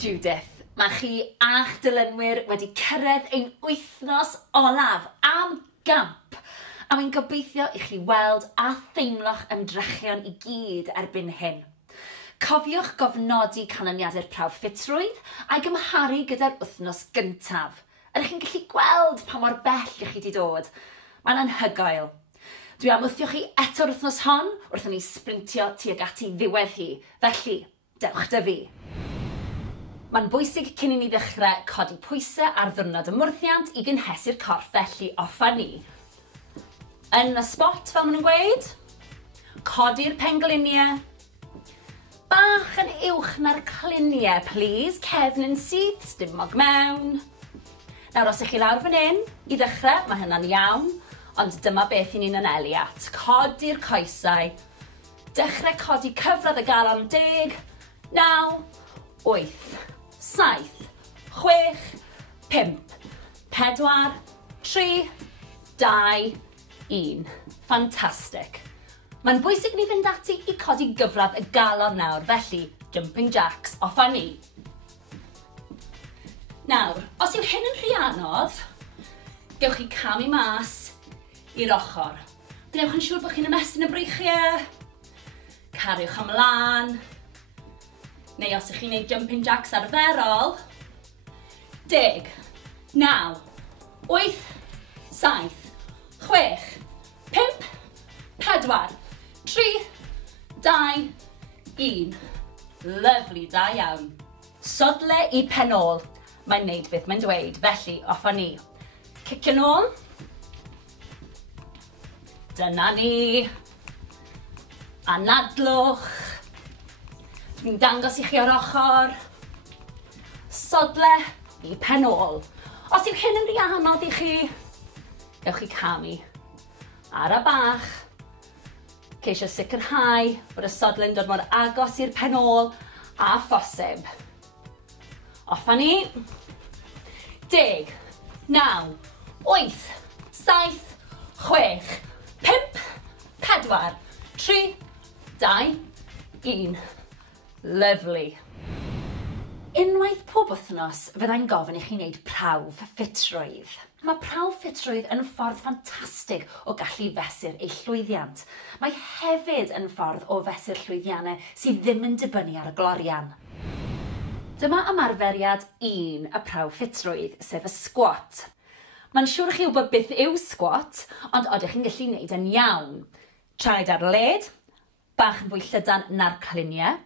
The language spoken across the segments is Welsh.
Judith, mae chi a'ch dilynwyr wedi cyrraedd ein wythnos olaf am gamp. A mae'n gobeithio i chi weld a theimlo'ch ymdrechion i gyd erbyn hyn. Cofiwch gofnodi canlyniadau'r prawf ffitrwydd a'i gymharu gyda'r wythnos gyntaf. Ydych chi'n gallu gweld pa mor bell i chi wedi dod? Mae'n anhygoel. Dwi am wythio chi eto'r wythnos hon wrth i ni sprintio tuag at ei ddiwedd hi. Felly, dewch dy fi. Mae'n bwysig cyn i ni ddechrau codi pwysau ar ddiwrnod ymwrthiant i gynhesu'r corff, felly offa ni. Yn y spot, fel maen nhw'n gweud, codi'r pengliniau. Bach yn uwch na'r cliniau, please. Cefn yn syth, stumog mewn. Nawr, os ych chi lawr fan hyn, i ddechrau, mae hynna'n iawn, ond dyma beth i ni'n anelu at. Codi'r coesau. Dechrau codi cyfradd y galon 10, 9, 8, 7, 6, 5, 4, 3, 2, 1. Ffantastig. Mae'n bwysig ni fynd ati i codi gyfradd y galon nawr, felly jumping jacks offa ni. Nawr, os yw hyn yn rhy anodd, gewch chi camu mas i'r ochr. Gwnewch yn siŵr bod chi'n ymestyn y breichiau. Cariwch ymlaen. Neu os ych chi'n gwneud jumping jacks arferol, 10, 9, 8, 7, 6, 5, 4, 3, 2, 1. Lyfli, da iawn. Sodle i penol. Mae'n neud beth mae'n dweud, felly offa ni. Cicio nôl. Dyna ni. Anadlwch. Dwi'n dangos i chi o'r ochr. Sodle i penol. Os yw hyn yn rhy anodd i chi, gewch chi camu ar y bach. Ceisio sicrhau bod y sodle'n dod mor agos i'r penol a phosib. Offa ni. 10, 9, 8, 7, 6, 5, 4, 3, 2, 1. Lyfli. Unwaith pob wythnos fyddai'n gofyn i chi wneud prawf ffitrwydd. Mae prawf ffitrwydd yn ffordd ffantastig o gallu fesur eich llwyddiant. Mae hefyd yn ffordd o fesur llwyddiannau sydd ddim yn dibynnu ar y glorian. Dyma ymarferiad 1 y prawf ffitrwydd, sef y squat. Mae'n siŵr chi wybod beth yw squat, ond oeddech chi'n gallu wneud yn iawn. Traed ar led, bach yn fwy llydan na'r cliniau,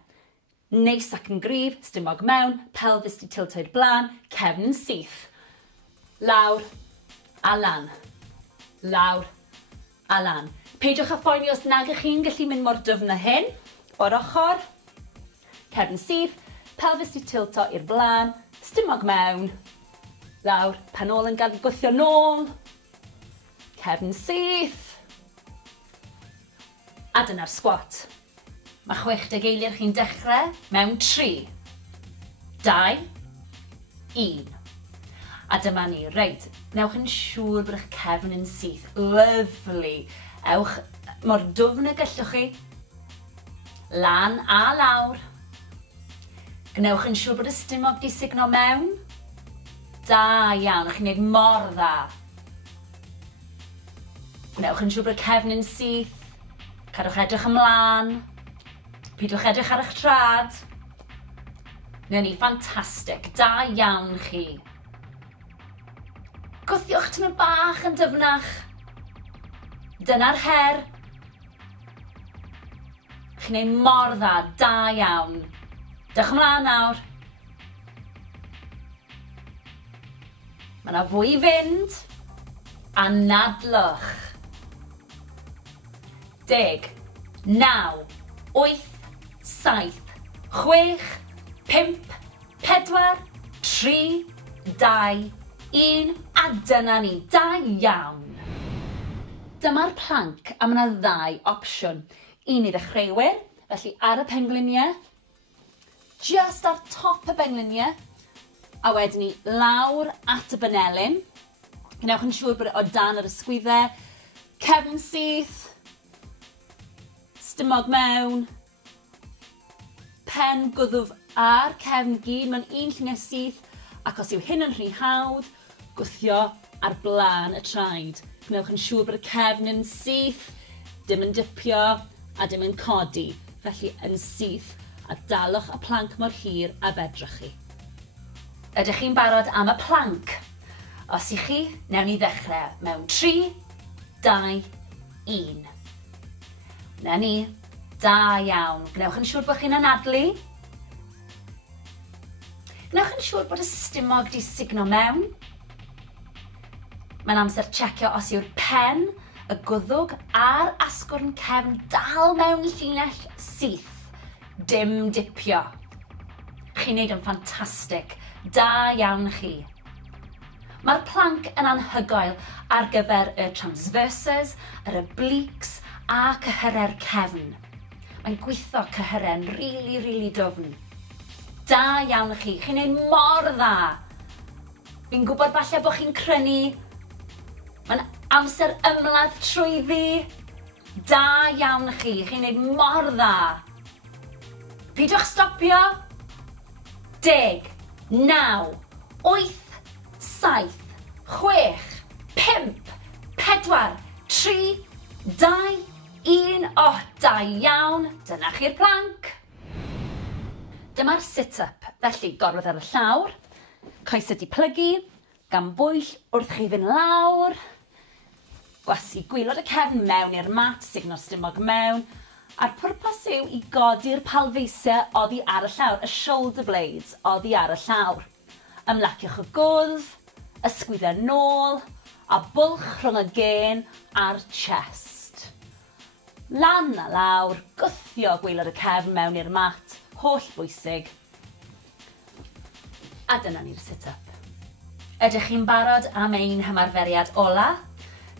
neis ac yn gryf, stumog mewn, pelfis di tilto i'r blaen, cefn yn syth. Lawr a lan. Lawr a lan. Peidiwch â phoeni os nag ych chi'n gallu mynd mor dyfn â hyn. O'r ochr, cefn syth, pelfis di tilto i'r blaen, stumog mewn. Lawr, penol yn gadw gwythio nôl. Cefn syth. A dyna'r squat. Mae 60 eiliad chi'n dechrau mewn 3, 2, 1. A dyma ni. Reit, newch yn siŵr bod eich cefn yn syth. Lyfli. Ewch mor dwfn y gallwch chi. Lan a lawr. Gnewch yn siŵr bod y stumog di signo mewn. Da iawn, chi'n gwneud mor dda. Gnewch yn siŵr bod y cefn yn syth. Cadwch edrych ymlaen. Pidwch edrych ar eich trad. Neu ni, ffantastig. Da iawn chi. Gwthiwch tymor bach yn dyfnach. Dyna'r her. Chi'n gwneud mor dda. Da iawn. Dewch ymlaen nawr. Mae yna fwy i fynd. Anadlwch. 10, 9, 8, 7, 6, 5, 4, 3, 2, 1, a dyna ni. Da iawn. Dyma'r planc a mae yna 2 opsiwn. Un i ddechreuwyr, felly ar y pengliniau, just ar top y pengliniau, a wedyn ni lawr at y banelyn. Gnewch yn siŵr bod o dan yr ysgwyddau, cefn syth, stumog mewn, pen gwddwf a'r cefn gyd mewn un llinell syth, ac os yw hyn yn rhy hawdd, gwthio ar blaen y traed. Gwnewch yn siŵr bod y cefn yn syth, dim yn dipio a dim yn codi, felly yn syth, a dalwch y planc mor hir a fedrwch chi. Ydych chi'n barod am y planc? Os i chi, newn ni ddechrau mewn 3, 2, 1. Na ni, da iawn. Gnewch yn siŵr bod chi'n anadlu. Gnewch yn siŵr bod y stumog di signo mewn. Mae'n amser checio os yw'r pen, y gwddwg a'r asgwrn cefn dal mewn llinell syth. Dim dipio. Chi'n neud yn ffantastig. Da iawn chi. Mae'r planc yn anhygoel ar gyfer y transversors, yr obliques a cyhyrau'r cefn. Mae'n gweithio cyhyrau'n rili dwfn. Da iawn chi. Chi'n neud mor dda. Fi'n gwybod falle bod chi'n crynu. Mae'n amser ymladd trwyddi. Da iawn chi. Chi'n neud mor dda. Pidwch stopio. 10, 9, 8, 7, 6, 5, 4, 3, 2, 1. O, da iawn. Dyna chi'r planc. Dyma'r sit-up, felly gorwedd ar y llawr, coes ydi plygu, gan bwyll wrth chi fynd lawr, gwasu gwylod y cefn mewn i'r mat, signo'r stumog mewn, a'r pwrpas yw i godi'r palfeisiau oddi ar y llawr, y shoulder blades oddi ar y llawr. Ymlaciwch y gwddf, ysgwyddau nôl, a bwlch rhwng y gen a'r chest. Lan a lawr, gwthio gwylod y cefn mewn i'r mat, holl bwysig. A dyna ni'r sit-up. Ydych chi'n barod am ein hymarferiad ola?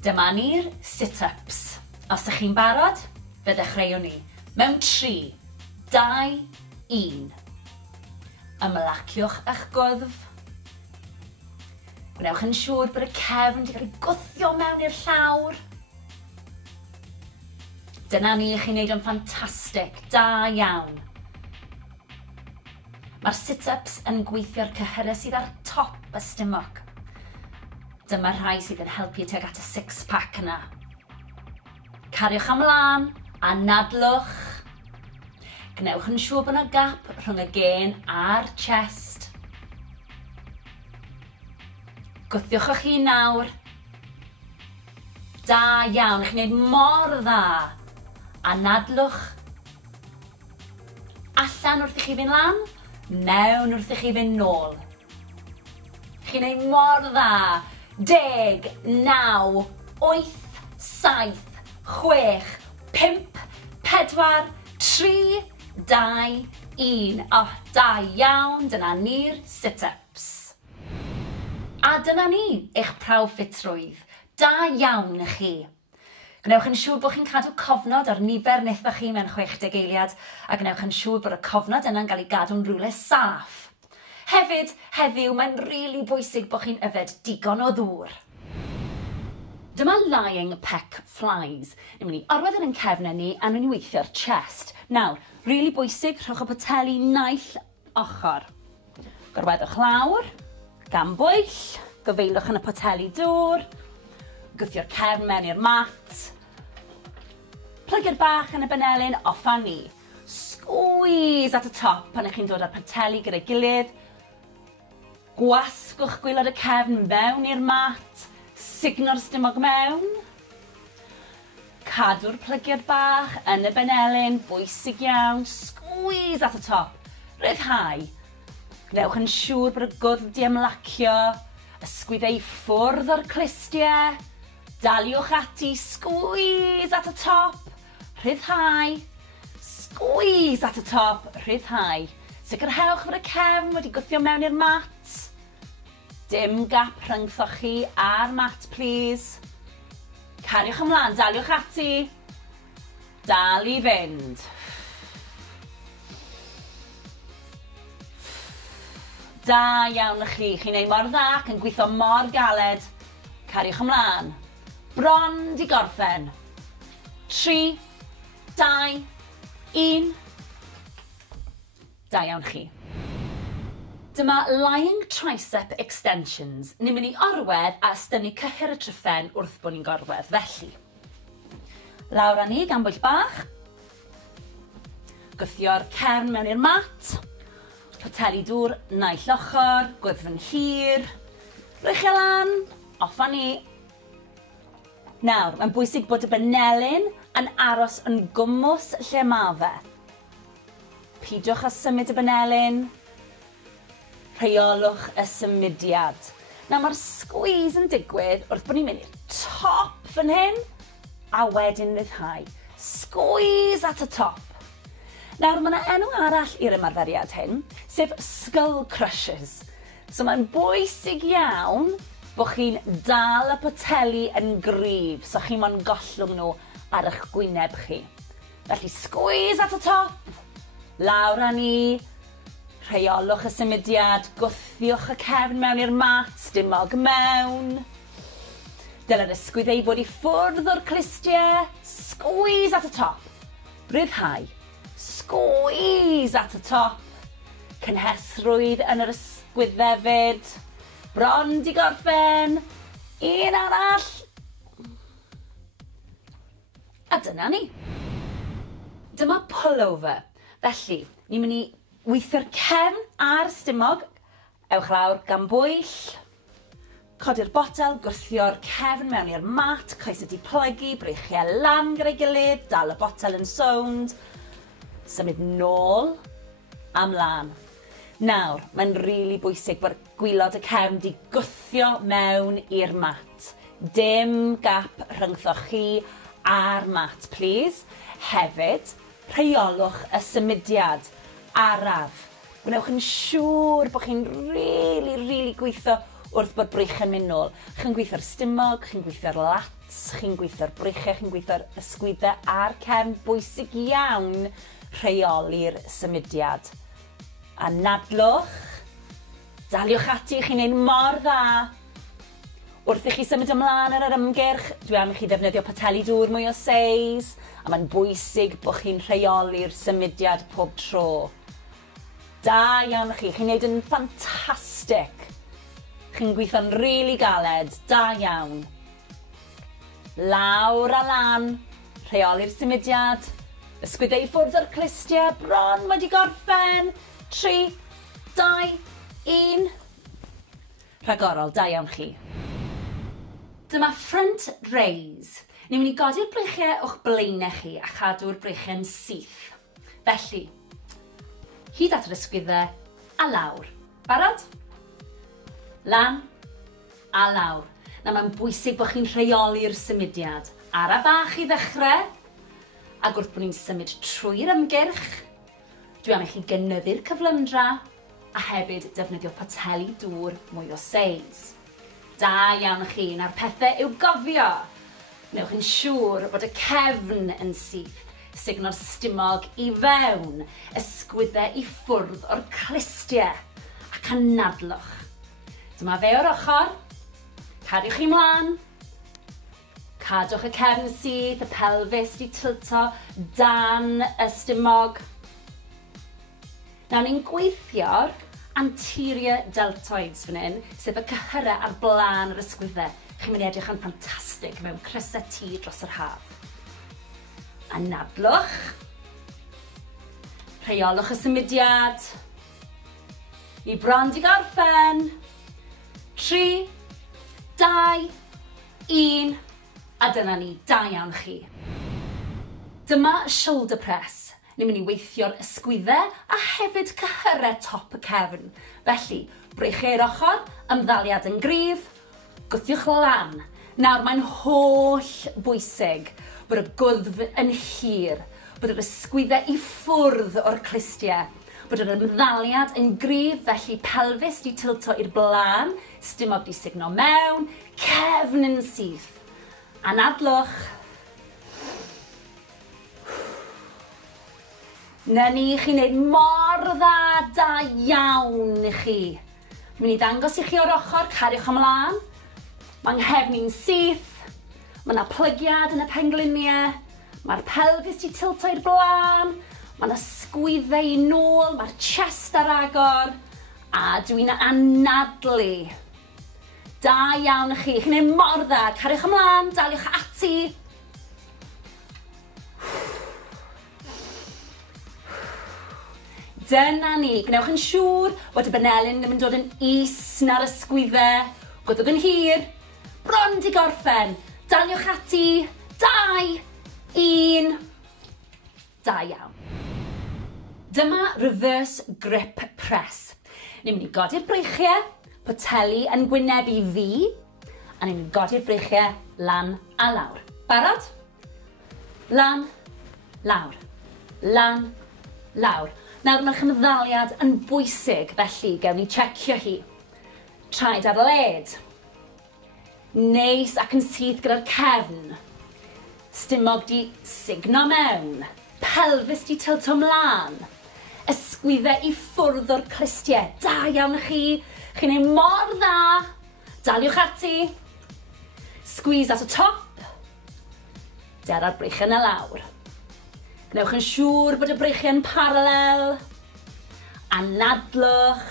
Dyma ni'r sit-ups. Os ydych chi'n barod, fe ddechreuwn ni. Mewn 3, 2, 1. Ymlaciwch eich gwddf. Gwnewch yn siŵr bod y cefn wedi cael ei gwthio mewn i'r llawr. Dyna ni, chi'n neud yn ffantastig, da iawn. Mae'r sit-ups yn gweithio'r cyhyrau sydd ar top y stumog. Dyma rhai sydd yn helpu tuag at y six-pack yna. Cariwch ymlaen, anadlwch. Gnewch yn siŵr bod yna gap rhwng y gen a'r chest. Gwthiwch eich hun nawr. Da iawn, chi'n neud mor dda. Anadlwch. Allan wrth i chi fynd lan, mewn wrth i chi fynd nôl. Chi'n neud mor dda. 10, 9, 8, 7, 6, 5, 4, 3, 2, 1. O, da iawn, dyna ni'r sit-ups. A dyna ni, eich prawf ffitrwydd. Da iawn i chi. Gnewch yn siŵr bod chi'n cadw cofnod ar nifer wnaethoch chi mewn 60 eiliad, a gnewch yn siŵr bod y cofnod yna'n cael ei gadw'n rhywle saff. Hefyd, heddiw, mae'n rili bwysig bod chi'n yfed digon o ddŵr. Dyma lying peck flies. Ni'n mynd i orwedd yn ein cefnau ni a ni'n weithio'r chest. Nawr, rili bwysig, rhowch y poteli naill ochr. Gorweddwch lawr, gan bwyll, gyfeilwch yn y poteli dŵr, gwthio'r cefn mewn i'r mat, plygu'r bach yn y benelyn, offa ni. Squeeze at y top pan ych chi'n dod â'r poteli gyda'i gilydd. Gwasgwch gwylod y cefn mewn i'r mat, signo'r stumog mewn. Cadw'r plygiad bach yn y benelyn, bwysig iawn, squeeze at y top, ryddhau. Gnewch yn siŵr bod y gwddf di ymlacio, ysgwyddau ffwrdd o'r clistiau, daliwch ati, squeeze at y top, ryddhau, squeeze at y top, ryddhau. Sicrhewch fod y cefn wedi gwthio mewn i'r mat. Dim gap rhyngthoch chi a'r mat, please. Cariwch ymlaen, daliwch ati. Dal i fynd. Da iawn i chi. Chi'n neud mor dda ac yn gweithio mor galed. Cariwch ymlaen. Bron di gorffen. 3, 2, 1. Da iawn chi. Dyma lying tricep extensions. Ni'n mynd i orwedd a ystynnu cyhyr y tryffen wrth bod ni'n gorwedd. Felly, lawr â ni gan bwyll bach. Gwthio'r cefn mewn i'r mat. Poteli dŵr naill ochr, gwddfyn hir. Rwych e lan, off â ni. Nawr, mae'n bwysig bod y benelyn yn aros yn gwmws lle ma fe. Pidwch â symud y benelyn. Rheolwch y symudiad. Nawr mae'r squeeze yn digwydd wrth bod ni'n mynd i'r top fan hyn a wedyn ryddhau. Squeeze at y top. Nawr mae yna enw arall i'r ymarferiad hyn, sef skull crushers. So mae'n bwysig iawn bod chi'n dal y poteli yn gryf so chi mo'n gollwng nhw ar eich gwyneb chi. Felly squeeze at y top, lawr â ni. Rheolwch y symudiad, gwthiwch y cefn mewn i'r mat, stumog mewn. Dyle'r ysgwydd ei fod i ffwrdd o'r clistiau. Squeeze at y top. Ryddhau. Squeeze at y top. Cynhesrwydd yn yr ysgwyddefyd. Bron di gorffen. Un arall. A dyna ni. Dyma pullover. Felly, ni'n mynd i weithio'r cefn a'r stumog, ewch lawr gan bwyll, codi'r botel, gwthio'r cefn mewn i'r mat, coes ydi plygu, breichiau lan gyda'i gilydd, dal y botel yn sownd, symud nôl, amlan. Nawr, mae'n rili bwysig bod gwylod y cefn di gwthio mewn i'r mat. Dim gap rhyngthoch chi a'r mat, please. Hefyd, rheolwch y symudiad. Araf. Gwnewch yn siŵr bod chi'n rili gweithio wrth bod breichiau'n mynd nôl. Chi'n gweithio'r stumog, chi'n gweithio'r lats, chi'n gweithio'r breichiau, chi'n gweithio'r ysgwyddau a'r cefn. Bwysig iawn rheoli'r symudiad. Anadlwch. Daliwch ati, chi'n neud mor dda. Wrth i chi symud ymlaen ar yr ymgyrch, dwi am i chi ddefnyddio poteli dŵr mwy o seis, a mae'n bwysig bod chi'n rheoli'r symudiad pob tro. Da iawn chi, chi'n neud yn ffantastig. Chi'n gweithio'n rili galed, da iawn. Lawr a lan, rheoli'r symudiad, ysgwyddau i ffwrdd o'r clistiau, bron wedi gorffen. 3, 2, 1. Rhagorol, da iawn chi. Dyma front raise. Ni'n mynd i godi'r breichiau o'ch blaenau chi a chadw'r breichiau'n syth. Felly, hyd at yr ysgwyddau a lawr. Barod? Lan a lawr. Na mae'n bwysig bod chi'n rheoli'r symudiad. Ara bach i ddechrau. Ac wrth bod ni'n symud trwy'r ymgyrch, dwi am i chi gynyddu'r cyflymdra a hefyd defnyddio poteli dŵr mwy o seis. Da iawn chi, na'r pethau i'w gofio. Newch yn siŵr bod y cefn yn syth, sugno'r stumog i fewn, ysgwyddau i ffwrdd o'r clistiau ac anadlwch. Dyma fe o'r ochr, cariwch chi mlaen, cadwch y cefn syth, y pelfis di tilto dan y stumog. Nawr ni'n gweithio'r anterior deltoids fan hyn, sef y cyhyrau ar blaen yr ysgwyddau. Chi'n mynd i edrych yn ffantastig mewn crysau T dros yr haf. Anadlwch. Rheolwch y symudiad. I bron di gorffen. 3, 2, 1. A dyna ni, da iawn chi. Dyma shoulder press. Ni'n mynd i weithio'r ysgwyddau a hefyd cyhyrau top y cefn. Felly, breichiau'r ochr, ymddaliad yn gryf, gwthiwch lan. Nawr mae'n holl bwysig bod y gwddf yn hir, bod yr ysgwyddau i ffwrdd o'r clistiau, bod yr ymddaliad yn gryf, felly pelfis di tilto i'r blaen, stumog di sugno mewn, cefn yn syth. Anadlwch. Na ni, chi'n neud mor dda, da iawn i chi. Mi'n i ddangos i chi o'r ochr, cariwch ymlaen. Mae'n nghefni'n syth. Mae yna plygiad yn y pengliniau. Mae'r pelfis di tilto i'r blaen. Mae yna ysgwyddau i nôl, mae'r chest ar agor. A dwi'n anadlu. Da iawn i chi. Chi'n ei mor dda. Cariwch ymlaen, daliwch ati. Dyna ni. Gnewch yn siŵr bod y banelyn ddim yn dod yn is na'r ysgwyddau. Gwydwch yn hir. Bron di gorffen. Daliwch ati. 2, 1. Da iawn. Dyma reverse grip press. Ni'n mynd i godi'r breichiau, poteli yn gwynebu fi, a ni'n mynd i godi'r breichiau lan a lawr. Barod? Lan, lawr. Lan, lawr. Nawr mae'r chymddaliad yn bwysig, felly gewn ni checio hi. Traed ar led. Neis ac yn syth gyda'r cefn. Stumog di signo mewn. Pelfis di tilto mlaen. Ysgwyddau i ffwrdd o'r clistiau. Da iawn chi. Chi'n ei mor dda. Daliwch ati. Squeeze at y top. Der ar breichiau yn y lawr. Gnewch yn siŵr bod y breichiau yn paralel. Anadlwch.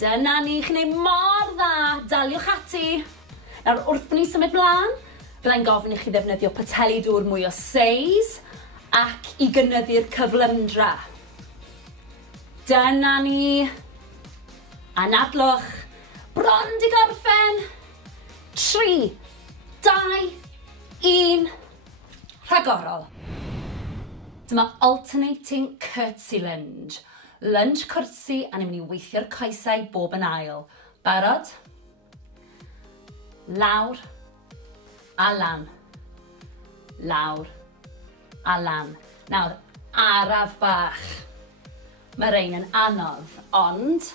Dyna ni, chi'n ei mor dda. Daliwch ati. Nawr, wrth bod ni'n symud mlaen, fyddai'n gofyn i chi ddefnyddio poteli dŵr mwy o seis ac i gynyddu'r cyflymdra. Dyna ni. Anadlwch. Bron di gorffen. 3, 2, 1. Rhagorol. Dyma alternating curtsy lunge. Lunge cwrsi a ni'n mynd i weithio'r coesau bob yn ail. Barod? Lawr a lan. Lawr a lan. Nawr, araf bach. Mae rein yn anodd, ond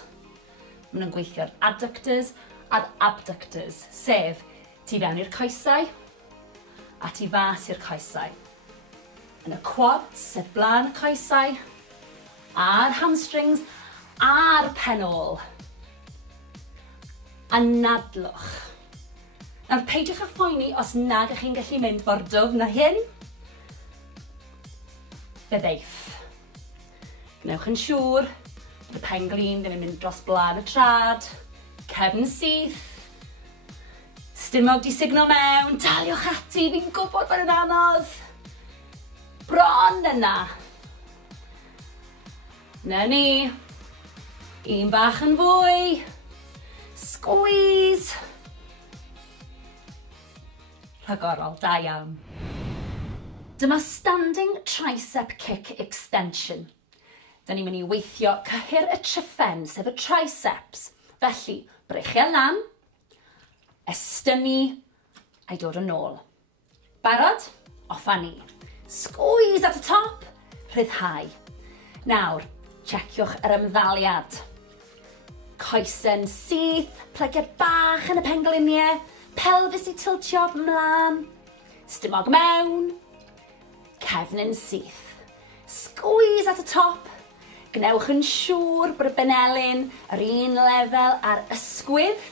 maen nhw'n gweithio'r adductors a'r abductors, sef tu fewn i'r coesau a tu fas i'r coesau. Yn y quads, sef blaen y coesau, a'r hamstrings, a'r penol. Anadlwch. Nawr, peidiwch â phoeni os nag ych chi'n gallu mynd mor dwfn na hyn. Fyddeith. Gnewch yn siŵr bod y penglin ddim yn mynd dros blaen y trad. Cefn syth. Stumog di signo mewn. Daliwch ati, fi'n gwybod bod yn anodd. Bron yna. Na ni. Un bach yn fwy. Squeeze. Rhagorol, da iawn. Dyma standing tricep kick extension. Da ni'n mynd i weithio cyhyr y tryffen, sef y triceps. Felly, breichiau lan, estynnu, a'i dod yn ôl. Barod? Offa ni. Squeeze at y top, rhyddhau. Nawr, checiwch yr ymddaliad. Coesen syth, plygiad bach yn y pengliniau, pelfis i tiltio mlaen, stumog mewn, cefn yn syth. Squeeze at y top. Gnewch yn siŵr bod y benelyn yr un lefel ar ysgwydd.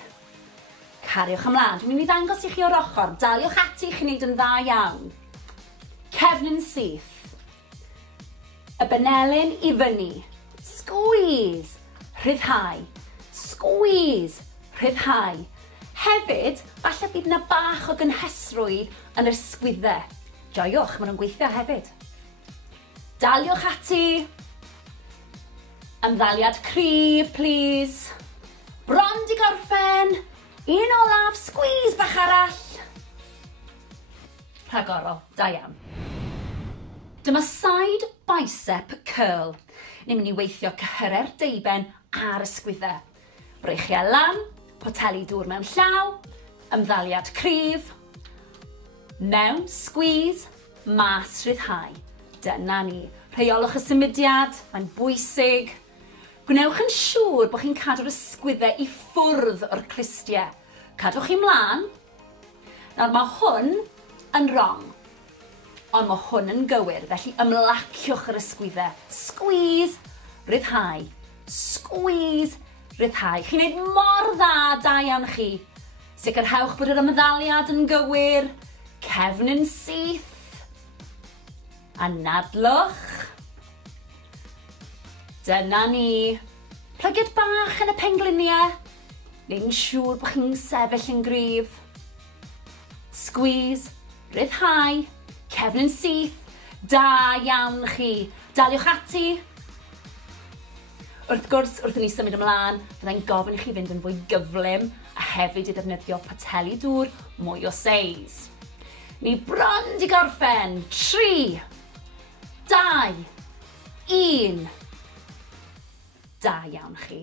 Cariwch ymlaen. Dwi'n mynd i ddangos i chi o'r ochr. Daliwch ati chi'n neud yn dda iawn. Cefn yn syth. Y benelyn i fyny. Squeeze. Rhyddhau. Squeeze. Rhyddhau. Hefyd, falle bydd yna bach o gynhesrwydd yn yr ysgwyddau. Joiwch, maen nhw'n gweithio hefyd. Daliwch ati. Ymddaliad cryf, please. Bron di gorffen. Un olaf, squeeze bach arall. Rhagorol, da iawn. Dyma side bicep curl. Ni'n mynd i weithio cyhyrer deiben ar ysgwyddau. Breichiau lan, poteli dŵr mewn llaw, ymddaliad cryf, mewn, squeeze, mas rhyddhau. Dyna ni. Rheolwch y symudiad, mae'n bwysig. Gwnewch yn siŵr bod chi'n cadw'r ysgwyddau i ffwrdd o'r clistiau. Cadwch chi mlaen. Nawr mae hwn yn wrong, ond mae hwn yn gywir, felly ymlaciwch yr ysgwyddau. Squeeze, rhyddhau. Squeeze, rhyddhau. Chi'n neud mor dda, da iawn chi. Sicrhewch bod yr ymddaliad yn gywir. Cefn yn syth. Anadlwch. Dyna ni. Plygiad bach yn y pengliniau. Neu'n siŵr bod chi'n sefyll yn gryf. Squeeze, ryddhau, cefn yn syth. Da iawn chi. Daliwch ati. Wrth gwrs, wrth i ni symud ymlaen, byddai'n gofyn i chi fynd yn fwy gyflym a hefyd i ddefnyddio pateli dŵr mwy o seis. Ni bron di gorffen. 3, 2, 1. Da iawn chi.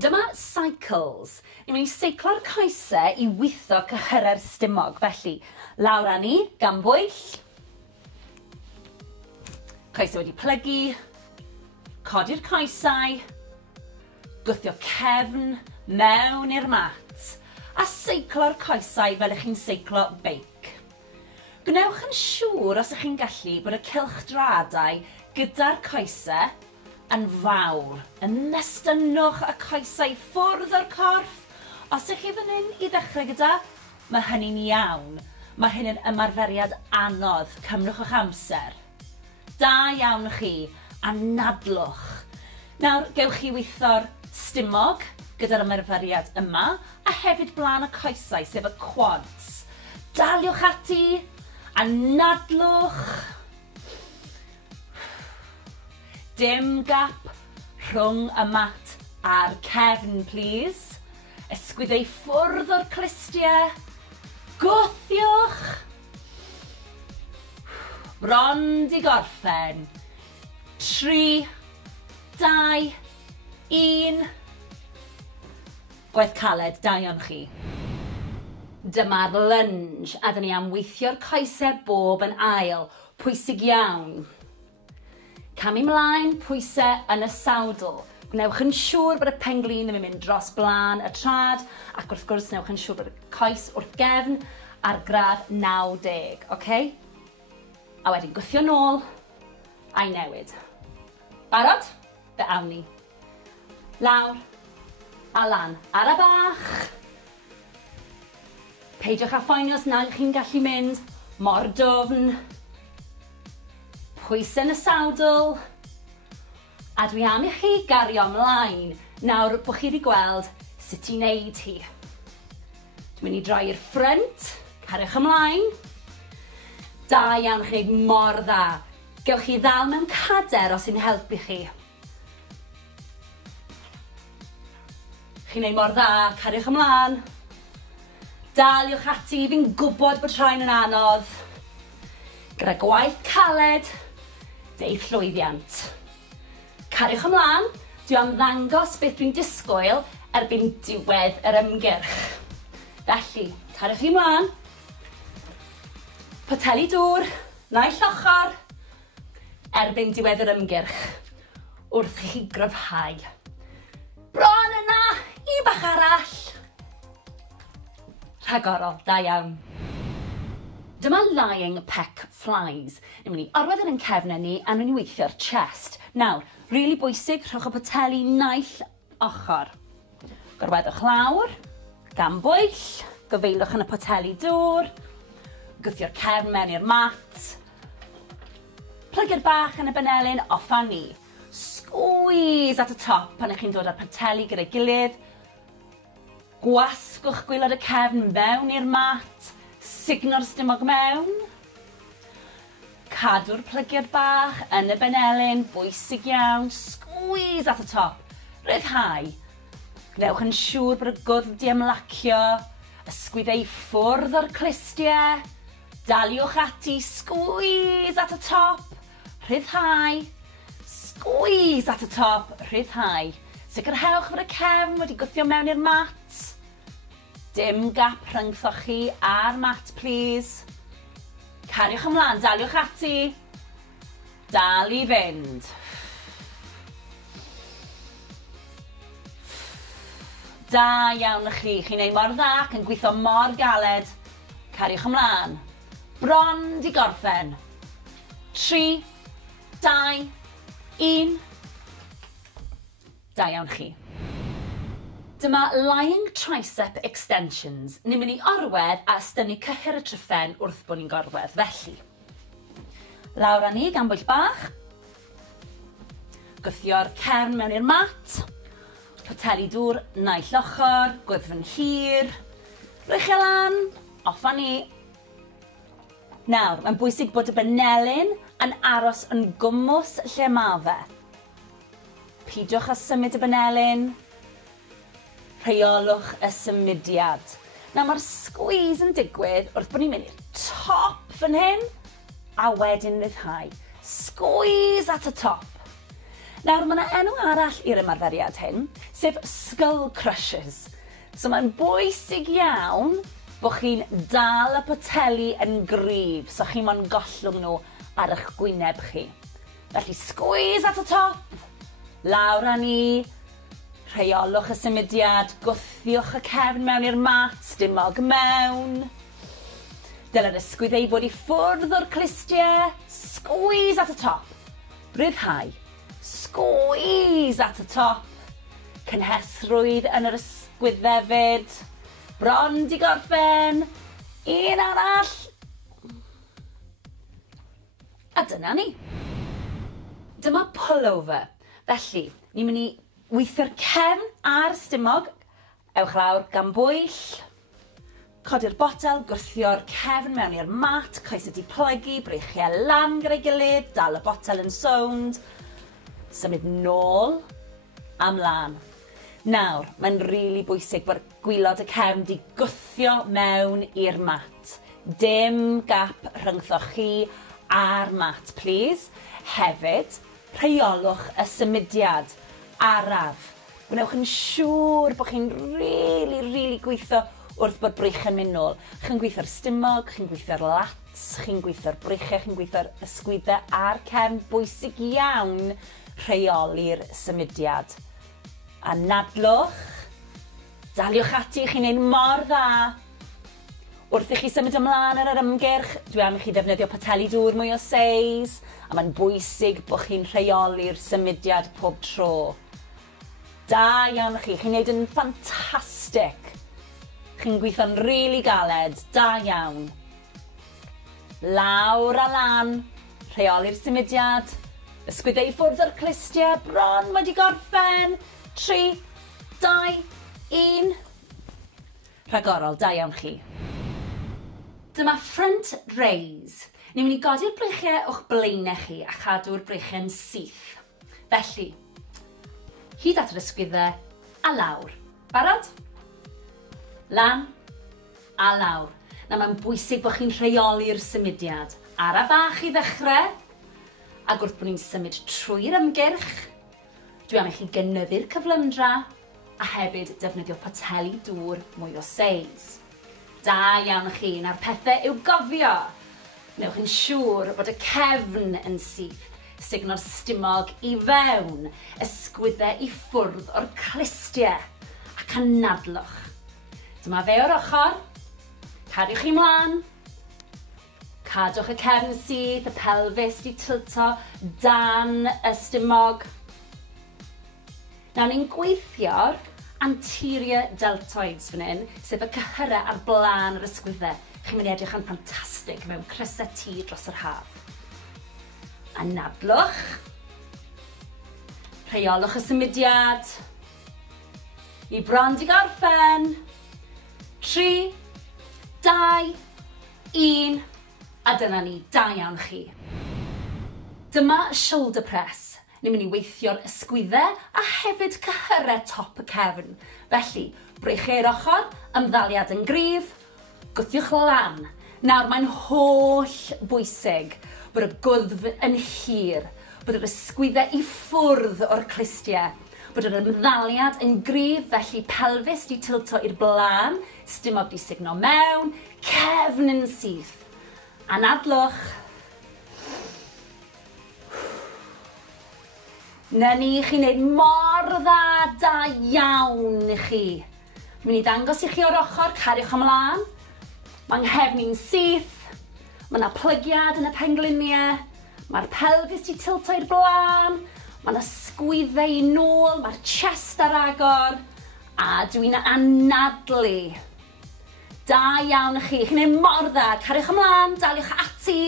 Dyma cycles. Ni'n mynd i seiclo'r coesau i weithio cyhyra'r stumog. Felly, lawr â ni, gan bwyll. Coesau wedi plygu. Codi'r coesau. Gwthio cefn mewn i'r mat. A seiclo'r coesau fel ych chi'n seiclo beic. Gwnewch yn siŵr os ych chi'n gallu bod y cylchdradau gyda'r coesau yn fawr. Ymestynwch y coesau ffwrdd o'r corff. Os ych chi fan hyn i ddechrau gyda, mae hynny'n iawn. Mae hyn yn ymarferiad anodd. Cymrwch eich amser. Da iawn chi. Anadlwch. Nawr, gewch chi weithio'r stumog gyda'r ymarferiad yma a hefyd blaen y coesau, sef y quads. Daliwch ati. Anadlwch. Dim gap rhwng y mat a'r cefn, please. Ysgwyddau ffwrdd o'r clistiau. Gwthiwch. Bron di gorffen. 3, 2, 1. Gwaith caled, da iawn chi. Dyma'r lunge, a dyn ni am weithio'r coesau bob yn ail. Pwysig iawn. Camu mlaen, pwysau yn y sawdl. Gnewch yn siŵr bod y penglin yn mynd dros blaen y trad, ac wrth gwrs gnewch yn siŵr bod y coes wrth gefn ar gradd 90, okay? A wedyn gwthio nôl a'i newid. Barod? Fe awn ni. Lawr a lan ar y bach. Peidiwch â phoeni os nad chi'n gallu mynd mor dwfn. Pwysau yn y sawdl. A dwi am i chi gario ymlaen nawr bod chi wedi gweld sut i wneud hi. Dwi'n mynd i droi i'r ffrynt. Cariwch ymlaen. Da iawn chi, mor dda. Gewch chi ddal mewn cader os sy'n helpu chi. Chi'n neud mor dda, cariwch ymlaen. Daliwch ati, fi'n gwybod bod rhain yn anodd. Gyda gwaith caled, deith llwyddiant. Cariwch ymlaen, dwi am ddangos beth dwi'n disgwyl erbyn diwedd yr ymgyrch. Felly, cariwch chi ymlaen. Poteli dŵr, naill ochr, erbyn diwedd yr ymgyrch, wrth i chi gryfhau. Bron yna, un bach arall. Rhagorol, da iawn. Dyma lying pec flies. Ni'n mynd i orwedd yn cefnau ni a ni'n weithio'r chest. Nawr, rili bwysig, rhowch y poteli naill ochr. Gorweddwch lawr, gan bwyll, gyfeilwch yn y poteli dŵr, gwthio'r cefn mewn i'r mat. Plygiad bach yn y benelyn, off a ni. Squeeze at y top pan ych chi'n dod â'r poteli gyda'i gilydd. Gwasgwch gwylod y cefn mewn i'r mat. Signo'r stumog mewn. Cadw'r plygiad bach yn y benelyn, bwysig iawn. Squeeze at y top. Ryddhau. Gnewch yn siŵr bod y gwddf di ymlacio. Ysgwyddau ffwrdd o'r clistiau. Daliwch ati, squeeze at y top. Ryddhau. Squeeze at y top, ryddhau. Sicrhewch fod y cefn wedi gwthio mewn i'r mat. Dim gap rhyngthoch chi a'r mat, please. Cariwch ymlaen, daliwch ati. Dal i fynd. Da iawn chi, chi'n neud mor dda ac yn gweithio mor galed. Cariwch ymlaen. Bron di gorffen. 3, 2, 1. Da iawn chi. Dyma lying tricep extensions. Ni'n mynd i orwedd a ystynnu cyhyr y tryffen wrth bod ni'n gorwedd. Felly, lawr â ni gan bwyll bach. Gwthio'r cefn mewn i'r mat. Poteli dŵr naill ochr, gwyddfyn hir. Rwych e lan, offa ni. Nawr, mae'n bwysig bod y benelyn yn aros yn gwmws lle ma fe. Pidiwch â symud y benelyn. Rheolwch y symudiad. Nawr, mae'r squeeze yn digwydd wrth bod ni'n mynd i'r top fan hyn, a wedyn ryddhau. Squeeze at y top. Nawr, mae yna enw arall i'r ymarferiad hyn, sef skull crushers. So mae'n bwysig iawn bod chi'n dal y poteli yn gryf, so chi mo'n gollwng nhw ar eich gwyneb chi. Felly, squeeze at y top, lawr â ni, rheolwch y symudiad, gwthiwch y cefn mewn i'r mat, stumog mewn. Dyle'r ysgwydd ei fod i ffwrdd o'r clistiau, squeeze at y top, ryddhau, squeeze at y top, cynhesrwydd yn yr ysgwyddefyd, bron di gorffen, un arall, a dyna ni. Dyma pullover, felly ni'n mynd i weithio'r cefn a'r stumog, ewch lawr gan bwyll, codi'r botel, gwthio'r cefn mewn i'r mat, coes ydi plygu, breichiau lan gyda'i gilydd, dal y botel yn sownd, symud nôl, amlan. Nawr, mae'n rili bwysig bod gwylod y cefn di gwthio mewn i'r mat. Dim gap rhyngthoch chi a'r mat, please. Hefyd, rheolwch y symudiad araf. Gwnewch yn siŵr bod chi'n rili gweithio wrth bod brych yn mynd nôl. Chi'n gweithio'r stumog, chi'n gweithio'r lats, chi'n gweithio'r breichiau, chi'n gweithio'r ysgwyddau a'r cefn. Bwysig iawn rheoli'r symudiad. A nadlwch, daliwch ati, chi'n neud mor dda. Wrth i chi symud ymlaen ar yr ymgyrch, dwi am i chi ddefnyddio poteli dŵr mwy o seis, a mae'n bwysig bod chi'n rheoli'r symudiad pob tro. Da iawn chi, chi'n neud yn ffantastig. Chi'n gweithio'n rili galed, da iawn. Lawr a lan, rheoli'r symudiad, ysgwyddau i ffwrdd o'r clistiau, bron wedi gorffen. 3, 2, 1. Rhagorol, da iawn chi. Dyma front raise. Ni'n mynd i godi'r breichiau o'ch blaenau chi a chadw'r breichiau'n syth. Felly, hyd at yr ysgwyddau a lawr. Barod? Lan a lawr. Na mae'n bwysig bod chi'n rheoli'r symudiad. Ara bach i ddechrau, ac wrth bod ni'n symud trwy'r ymgyrch, dwi am i chi gynyddu'r cyflymdra a hefyd defnyddio poteli dŵr mwy o seis. Da iawn chi, na'r pethau i'w gofio. Newch yn siŵr bod y cefn yn syth, sugno'r stumog i fewn, ysgwyddau i ffwrdd o'r clistiau, ac anadlwch. Dyma fe o'r ochr, cariwch chi mlaen, cadwch y cefn syth, y pelfis di tilto dan y stumog. Nawr ni'n gweithio'r anterior deltoids fan hyn, sef y cyhyrau ar blaen yr ysgwyddau. Chi'n mynd i edrych yn ffantastig mewn crysau T dros yr haf. Anadlwch, rheolwch y symudiad, i bron di gorffen. 3, 2, 1, a dyna ni, da iawn chi. Dyma shoulder press. Ni'n mynd i weithio'r ysgwyddau a hefyd cyhyrau top y cefn. Felly, breichiau'r ochr, ymddaliad yn gryf, gwthiwch lan. Nawr, mae'n holl bwysig bod y gwddf yn hir, bod yr ysgwyddau i ffwrdd o'r clistiau, bod yr ymddaliad yn gryf, felly pelfis di tilto i'r blaen, stumog di sugno mewn, cefn yn syth. Anadlwch. Na ni, chi'n neud mor dda, da iawn i chi. Mi'n i ddangos i chi o'r ochr, cariwch ymlaen. Mae'n nghefni'n syth, mae yna plygiad yn y pengliniau, mae'r pelfis di tilto i'r blaen, mae yna ysgwyddau i nôl, mae'r chest ar agor, a dwi'n anadlu. Da iawn i chi, chi'n neud mor dda, cariwch ymlaen, daliwch ati.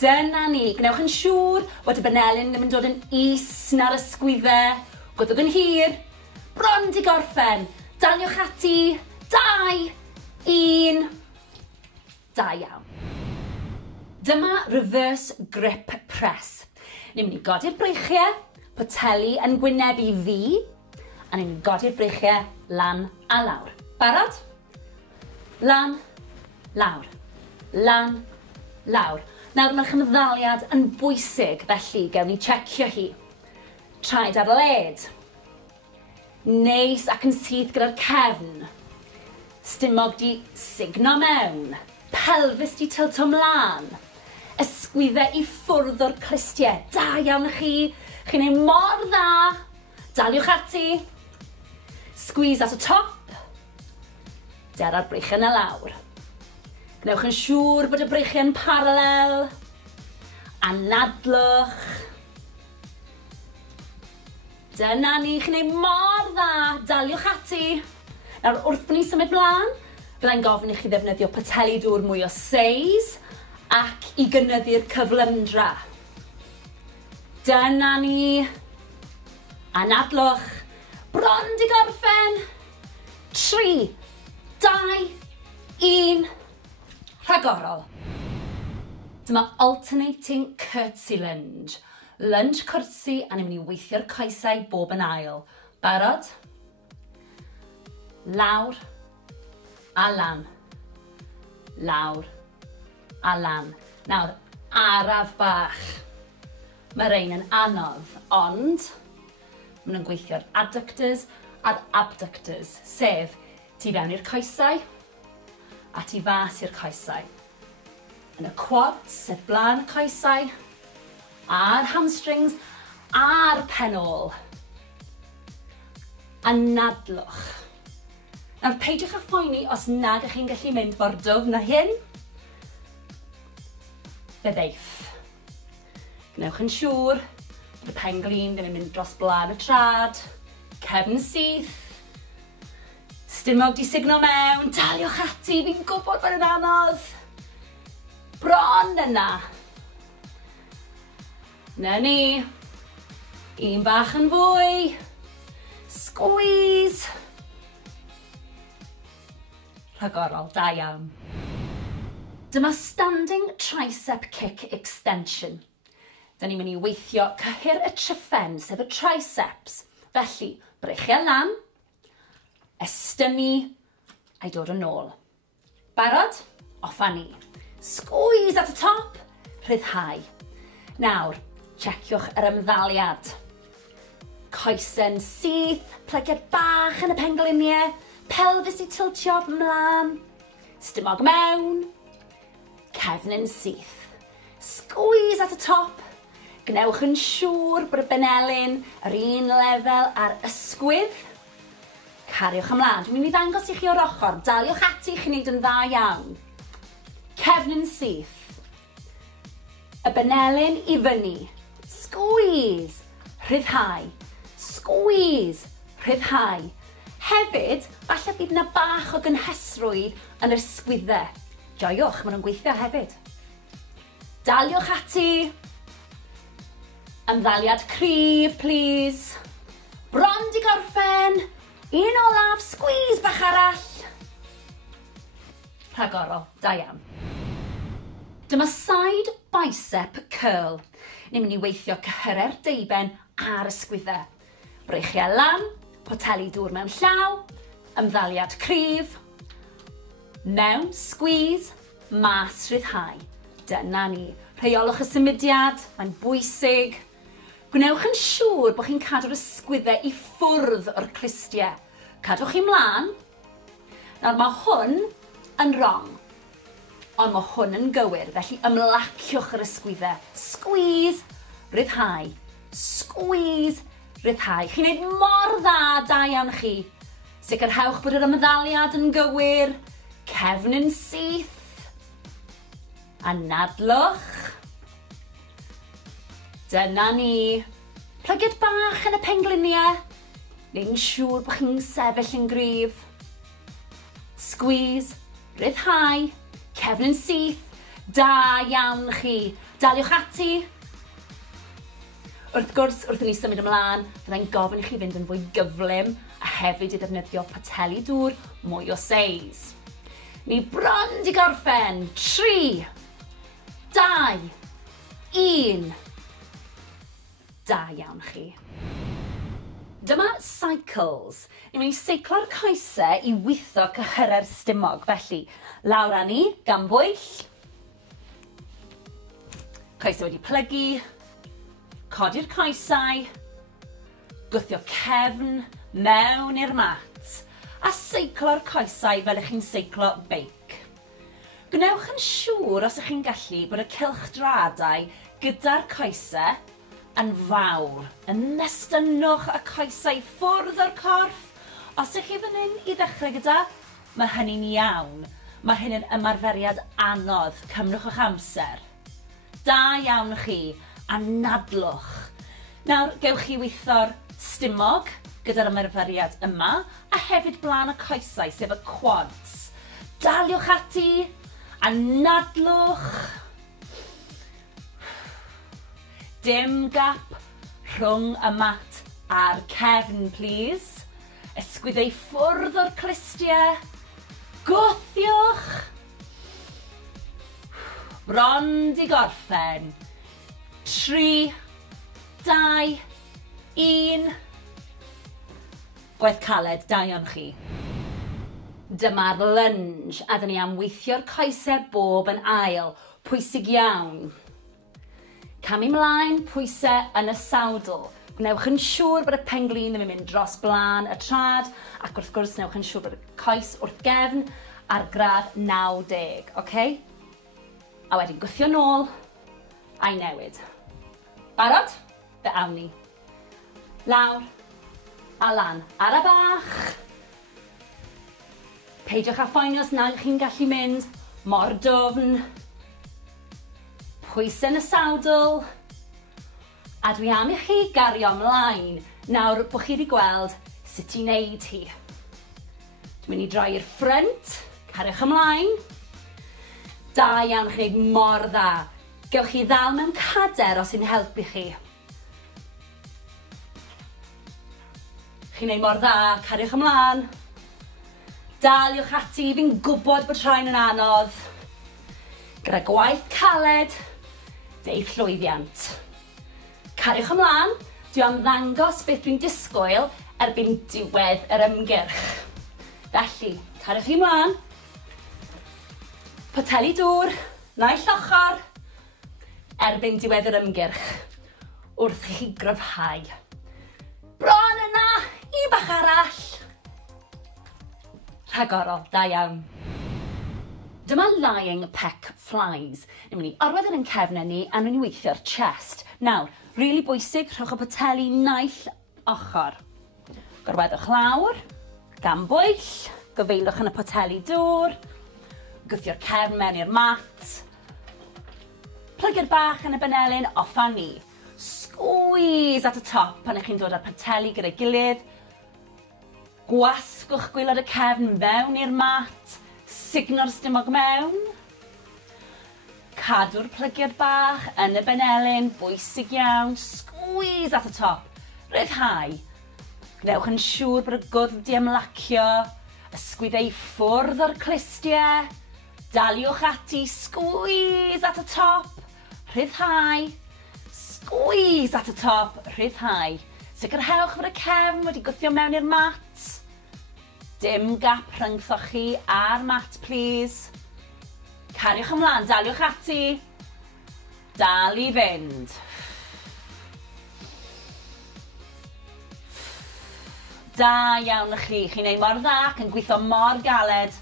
Dyna ni. Gnewch yn siŵr bod y banelyn ddim yn dod yn is na'r ysgwyddau. Gwydwch yn hir. Bron di gorffen. Daliwch ati. 2, 1. Da iawn. Dyma reverse grip press. Ni'n mynd i godi'r breichiau, poteli yn gwynebu fi, a ni'n mynd i godi'r breichiau lan a lawr. Barod? Lan, lawr. Lan, lawr. Nawr mae'r chymddaliad yn bwysig, felly gewn ni checio hi. Traed ar led. Neis ac yn syth gyda'r cefn. Stumog di signo mewn. Pelfis di tilto mlaen. Ysgwyddau i ffwrdd o'r clistiau. Da iawn chi. Chi'n ei mor dda. Daliwch ati. Squeeze at y top. Der ar breichiau na lawr. Gnewch yn siŵr bod y breichiau yn paralel. Anadlwch. Dyna ni, chi'n ei mor dda. Daliwch ati. Nawr, wrth bod ni'n symud mlaen, fyddai'n gofyn i chi ddefnyddio poteli dŵr mwy o seis ac i gynyddu'r cyflymdra. Dyna ni. Anadlwch. Bron di gorffen. 3, 2, 1. Rhagorol. Dyma alternating curtsy lunge. Lunge cwrsi a ni'n mynd i weithio'r coesau bob yn ail. Barod? Lawr a lan. Lawr a lan. Nawr, araf bach. Mae rein yn anodd, ond maen nhw'n gweithio'r adductors a'r abductors, sef tu fewn i'r coesau a tu fas i'r coesau. Yn y quads, sef blaen y coesau, a'r hamstrings, a'r penol. Anadlwch. Nawr, peidiwch â phoeni os nag ych chi'n gallu mynd mor dwfn na hyn. Fyddeith. Gnewch yn siŵr bod y penglin ddim yn mynd dros blaen y trad. Cefn syth. Stumog di signo mewn. Daliwch ati, fi'n gwybod bod yn anodd. Bron yna. Na ni. Un bach yn fwy. Squeeze. Rhagorol, da iawn. Dyma standing tricep kick extension. Da ni'n mynd i weithio cyhyr y tryffen, sef y triceps. Felly, breichiau lan, estynnu, a'i dod yn ôl. Barod? Offa ni. Squeeze at y top, rhyddhau. Nawr, checiwch yr ymddaliad. Coesen syth, plygiad bach yn y pengliniau, pelfis i tiltio mlaen, stumog mewn, cefn yn syth. Squeeze at y top. Gnewch yn siŵr bod y benelyn yr un lefel ar ysgwydd. Cariwch ymlaen. Dwi'n mynd i ddangos i chi o'r ochr. Daliwch ati chi'n neud yn dda iawn. Cefn yn syth. Y benelyn i fyny. Squeeze. Rhyddhau. Squeeze. Rhyddhau. Hefyd, falle bydd yna bach o gynhesrwydd yn yr ysgwyddau. Joiwch, maen nhw'n gweithio hefyd. Daliwch ati. Ymddaliad cryf, please. Bron di gorffen. Un olaf, squeeze bach arall. Rhagorol, da iawn. Dyma side bicep curl. Ni'n mynd i weithio cyhyre'r deiben a'r ysgwyddau. Breichiau lan, poteli dŵr mewn llaw, ymddaliad cryf, mewn, squeeze, mas rhyddhau. Dyna ni. Rheolwch y symudiad, mae'n bwysig. Gwnewch yn siŵr bod chi'n cadw'r ysgwyddau i ffwrdd o'r clistiau. Cadwch chi mlaen. Nawr mae hwn yn wrong, ond mae hwn yn gywir, felly ymlaciwch yr ysgwyddau. Squeeze, rhyddhau. Squeeze, rhyddhau. Chi'n neud mor dda, da iawn chi. Sicrhewch bod yr ymddaliad yn gywir. Cefn yn syth. Anadlwch. Dyna ni. Plygiad bach yn y pengliniau. Neu'n siŵr bod chi'n sefyll yn gryf. Squeeze, rhyddhau, cefn yn syth. Da iawn chi. Daliwch ati. Wrth gwrs, wrth i ni symud ymlaen, fyddai'n gofyn i chi fynd yn fwy gyflym a hefyd i ddefnyddio pateli dŵr mwy o seis. Ni bron di gorffen. 3, 2, 1. Da iawn chi. Dyma cycles. Ni'n mynd i seiclo'r coesau i weithio cyhyra'r stumog. Felly, lawr â ni, gan bwyll. Coesau wedi plygu. Codi'r coesau. Gwthio cefn mewn i'r mat. A seiclo'r coesau fel ych chi'n seiclo beic. Gwnewch yn siŵr os ych chi'n gallu bod y cylchdradau gyda'r coesau yn fawr. Ymestynwch y coesau ffwrdd o'r corff. Os ych chi fan hyn i ddechrau gyda, mae hynny'n iawn. Mae hyn yn ymarferiad anodd. Cymrwch eich amser. Da iawn chi. Anadlwch. Nawr, gewch chi weithio'r stumog gyda'r ymarferiad yma, a hefyd blaen y coesau, sef y quads. Daliwch ati. Anadlwch. Dim gap rhwng y mat a'r cefn, please. Ysgwyddau ffwrdd o'r clistiau. Gwthiwch. Bron di gorffen. 3, 2, 1. Gwaith caled, da iawn chi. Dyma'r lunge, a dyn ni am weithio'r coesau bob yn ail. Pwysig iawn. Camu mlaen, pwysau yn y sawdl. Gnewch yn siŵr bod y penglin ddim yn mynd dros blaen y trad, ac wrth gwrs gnewch yn siŵr bod y coes wrth gefn ar gradd 90, okay? A wedyn gwthio nôl a'i newid. Barod? Fe awn ni. Lawr a lan ar y bach. Peidiwch â phoeni os nad chi'n gallu mynd mor dwfn. Pwysau yn y sawdl. A dwi am i chi gario ymlaen nawr bod chi wedi gweld sut i wneud hi. Dwi'n mynd i droi i'r ffrynt, cariwch ymlaen. Da iawn chi wneud mor dda. Gewch chi ddal mewn cader os sy'n helpu chi. Chi'n wneud mor dda, cariwch ymlaen. Daliwch ati, fi'n gwybod bod rhain yn anodd. Gyda gwaith caled, deirgwaith. Cariwch ymlaen, dwi am ddangos beth dwi'n disgwyl erbyn diwedd yr ymgyrch. Felly, cariwch chi ymlaen. Poteli dŵr, naill ochr, erbyn diwedd yr ymgyrch, wrth i chi gryfhau. Bron yna, un bach arall. Rhagorol, da iawn. Dyma lying pec flies. Ni'n mynd i orwedd yn cefnau ni a ni'n weithio'r chest. Nawr, rili bwysig, rhowch y poteli naill ochr. Gorweddwch lawr, gan bwyll, gyfeilwch yn y poteli dŵr, gwthio'r cefn mewn i'r mat, plygu'r bach yn y benelyn off a ni. Squeeze at y top pan ych chi'n dod â'r poteli gyda'i gilydd. Gwasgwch gwylod y cefn mewn i'r mat, signo'r stumog mewn. Cadw'r plygiad bach yn y benelyn, bwysig iawn. Squeeze at y top. Ryddhau. Gnewch yn siŵr bod y gwddf di ymlacio. Ysgwyddau ffwrdd o'r clistiau. Daliwch ati. Squeeze at y top. Ryddhau. Squeeze at y top. Ryddhau. Sicrhewch fod y cefn wedi gwthio mewn i'r mat. Dim gap rhyngthoch chi a'r mat, please. Cariwch ymlaen, daliwch ati. Dal i fynd. Da iawn chi, chi'n neud mor dda ac yn gweithio mor galed.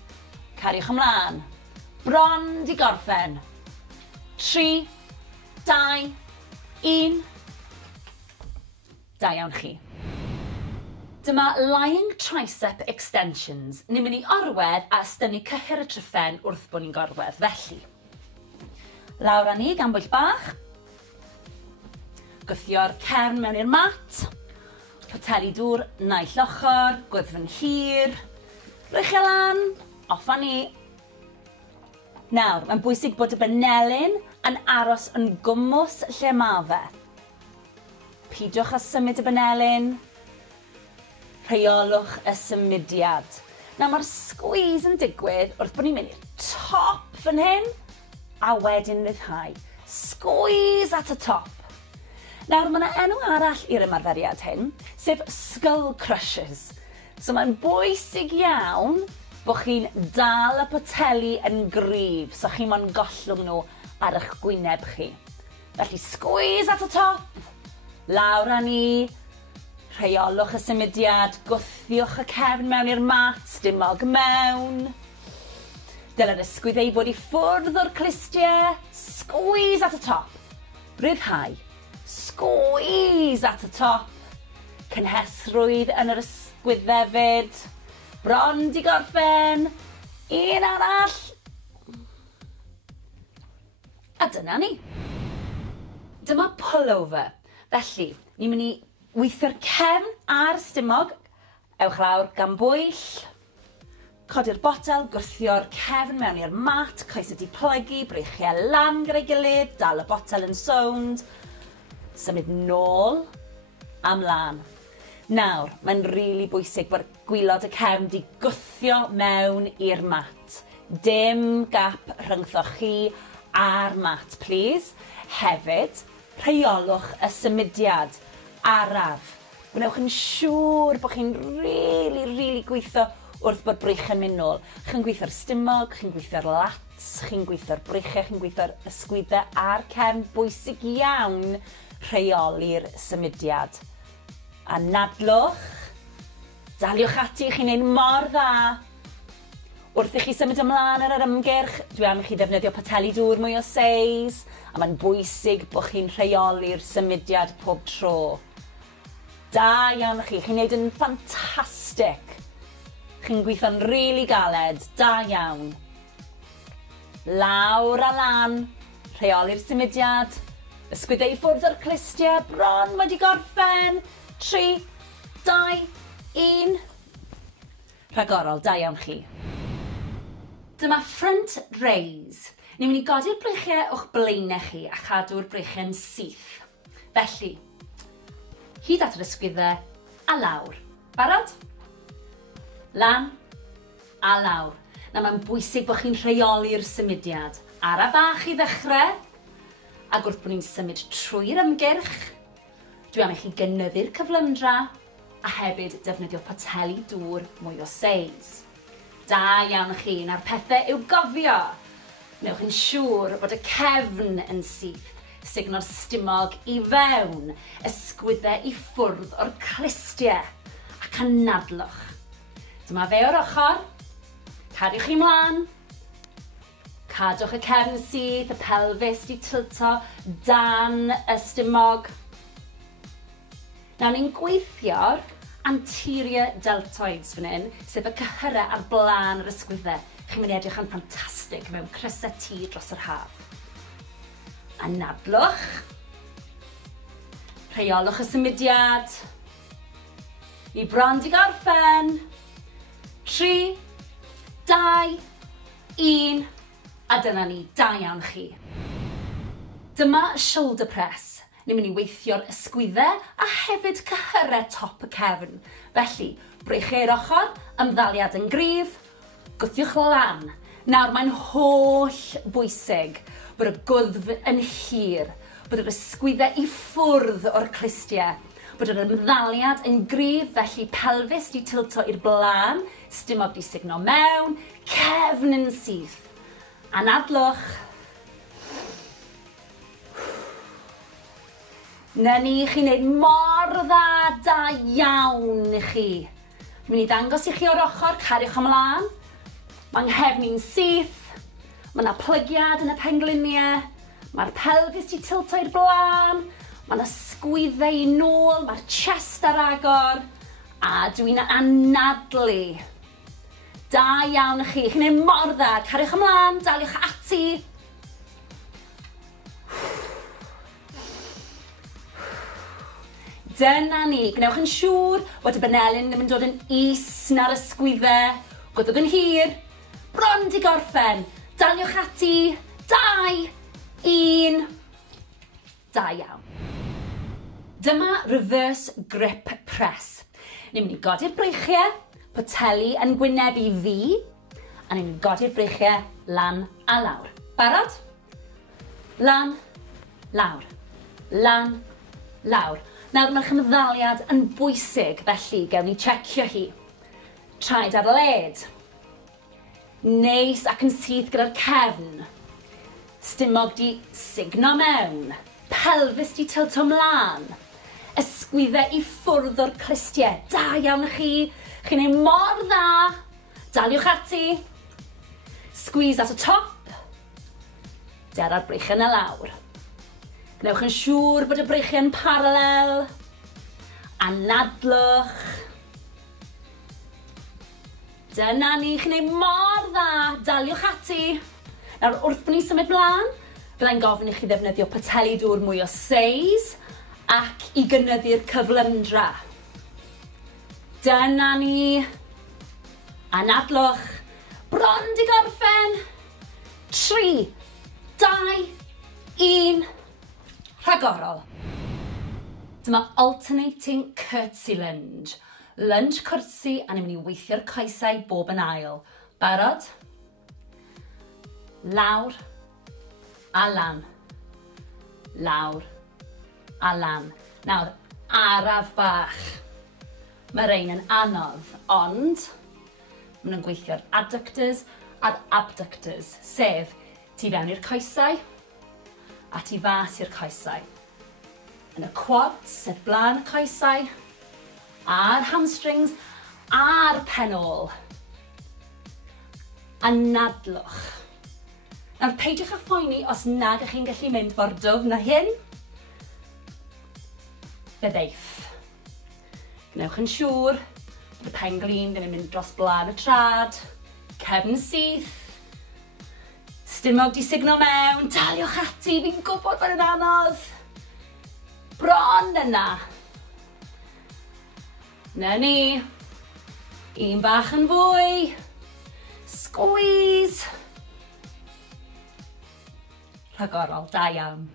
Cariwch ymlaen. Bron di gorffen. 3, 2, 1. Da iawn chi. Dyma lying tricep extensions. Ni'n mynd i orwedd a ystynnu cyhyr y tryffen wrth bod ni'n gorwedd. Felly, lawr â ni gan bwyll bach. Gwthio'r cefn mewn i'r mat. Poteli dŵr naill ochr, gwddf yn hir. Rwych e lan, off â ni. Nawr, mae'n bwysig bod y banelyn yn aros yn gwmws lle mae fe. Peidiwch â symud y banelyn. Rheolwch y symudiad. Nawr, mae'r squeeze yn digwydd wrth bod ni'n mynd i'r top fan hyn, a wedyn ryddhau. Squeeze at y top. Nawr, mae yna enw arall i'r ymarferiad hyn, sef skull crushers. So mae'n bwysig iawn bod chi'n dal y poteli yn gryf, so chi mo'n gollwng nhw ar eich gwyneb chi. Felly, squeeze at y top, lawr â ni, rheolwch y symudiad, gwthiwch y cefn mewn i'r mat, stumog mewn. Dyle'r ysgwydd ei fod i ffwrdd o'r clistiau, squeeze at y top, ryddhau, squeeze at y top, cynhesrwydd yn yr ysgwyddefyd, bron di gorffen, un arall. A dyna ni. Dyma pullover. Felly, ni'n mynd i weithio'r cefn a'r stumog. Ewch lawr gan bwyll. Codi'r botel, gwthio'r cefn mewn i'r mat, coes ydi plygu, breichiau lan gyda'i gilydd, dal y botel yn sownd. Symud nôl, amlan. Nawr, mae'n rili bwysig bod gwylod y cefn di gwthio mewn i'r mat. Dim gap rhyngthoch chi a'r mat, please. Hefyd, rheolwch y symudiad araf. Gwnewch yn siŵr bod chi'n rili gweithio wrth bod brych yn mynd nôl. Chi'n gweithio'r stumog, chi'n gweithio'r lats, chi'n gweithio'r breichiau, chi'n gweithio'r ysgwyddau a'r cefn. Bwysig iawn rheoli'r symudiad. A nadlwch, daliwch ati, chi'n neud mor dda. Wrth i chi symud ymlaen ar yr ymgyrch, dwi am i chi ddefnyddio poteli dŵr mwy o seis, a mae'n bwysig bod chi'n rheoli'r symudiad pob tro. Da iawn chi, chi'n neud yn ffantastig. Chi'n gweithio'n rili galed, da iawn. Lawr a lan, rheoli'r symudiad, ysgwyddau i ffwrdd o'r clistiau, bron wedi gorffen. 3, 2, 1. Rhagorol, da iawn chi. Dyma front raise. Ni'n mynd i godi'r breichiau o'ch blaenau chi a chadw'r breichiau'n syth. Felly, hyd at yr ysgwyddau a lawr. Barod? Lan a lawr. Na mae'n bwysig bod chi'n rheoli'r symudiad. Ara bach i ddechrau. Ac wrth bod ni'n symud trwy'r ymgyrch, dwi am i chi gynyddu'r cyflymdra a hefyd defnyddio poteli dŵr mwy o seis. Da iawn chi, na'r pethau i'w gofio. Wnewch yn siŵr bod y cefn yn syth, sugno'r stumog i fewn, ysgwyddau i ffwrdd o'r clistiau ac anadlwch. Dyma fe o'r ochr, cariwch chi mlaen, cadwch y cefn syth, y pelfis di tilto dan y stumog. Nawr ni'n gweithio'r anterior deltoids fan hyn, sef y cyhyrau ar blaen yr ysgwyddau. Chi'n mynd i edrych yn ffantastig mewn crysau T dros yr haf. Anadlwch. Rheolwch y symudiad. I bron di gorffen. 3, 2, 1. A dyna ni, da iawn chi. Dyma shoulder press. Ni'n mynd i weithio'r ysgwyddau a hefyd cyhyrau top y cefn. Felly, breichiau'r ochr, ymddaliad yn gryf, gwthiwch lan. Nawr, mae'n holl bwysig bod y gwddf yn hir, bod yr ysgwyddau i ffwrdd o'r clistiau, bod yr ymddaliad yn gryf, felly pelfis di tilto i'r blaen, stumog di sugno mewn, cefn yn syth. Anadlwch. Na ni, chi'n neud mor dda, da iawn i chi. Dwi'n mynd i ddangos i chi o'r ochr, cariwch ymlaen. Mae'n nghefn i'n syth. Mae yna plygiad yn y pengliniau. Mae'r pelfis di tilto i'r blaen. Mae yna ysgwyddau i nôl. Mae'r chest ar agor. A dwi'n anadlu. Da iawn i chi. Chi'n neud mor dda. Cariwch ymlaen, daliwch ati. Dyna ni, gwnewch yn siŵr bod y banelyn ddim yn dod yn is na'r ysgwyddau. Gwydwch yn hir, bron di gorffen. Daliwch ati. 2, 1. Da iawn. Dyma reverse grip press. Ni'n mynd i godi'r breichiau, poteli yn gwynebu fi, a ni'n mynd i godi'r breichiau lan a lawr. Barod? Lan, lawr. Lan, lawr. Nawr mae'r chymddaliad yn bwysig, felly gewn ni checio hi. Traed ar led. Neis ac yn syth gyda'r cefn. Stumog di signo mewn. Pelfis di tilto mlaen. Ysgwyddau i ffwrdd o'r clistiau. Da iawn chi. Chi'n ei mor dda. Daliwch ati. Squeeze at y top. Der ar breichiau yn y lawr. Gnewch yn siŵr bod y breichiau'n paralel. Anadlwch. Dyna ni, chi'n ei mor dda. Daliwch ati. Nawr, wrth bod ni'n symud mlaen, fyddai'n gofyn i chi ddefnyddio poteli dŵr mwy o seis ac i gynyddu'r cyflymdra. Dyna ni. Anadlwch. Bron di gorffen. 3, 2, 1. Rhagorol. Dyma alternating curtsy lunge. Lunge cwrsi a ni'n mynd i weithio'r coesau bob yn ail. Barod? Lawr a lan. Lawr a lan. Nawr, araf bach. Mae rein yn anodd, ond maen nhw'n gweithio'r adductors a'r abductors, sef tu fewn i'r coesau a tu fas i'r coesau. Yn y quads, sef blaen y coesau, a'r hamstrings, a'r penol. Anadlwch. Nawr, peidiwch â phoeni os nag ych chi'n gallu mynd mor dwfn na hyn. Fyddeith. Gnewch yn siŵr bod y penglin ddim yn mynd dros blaen y trad. Cefn syth. Stumog di signo mewn. Daliwch ati, fi'n gwybod bod yn anodd. Bron yna. Na ni. Un bach yn fwy. Squeeze. Rhagorol, da iawn.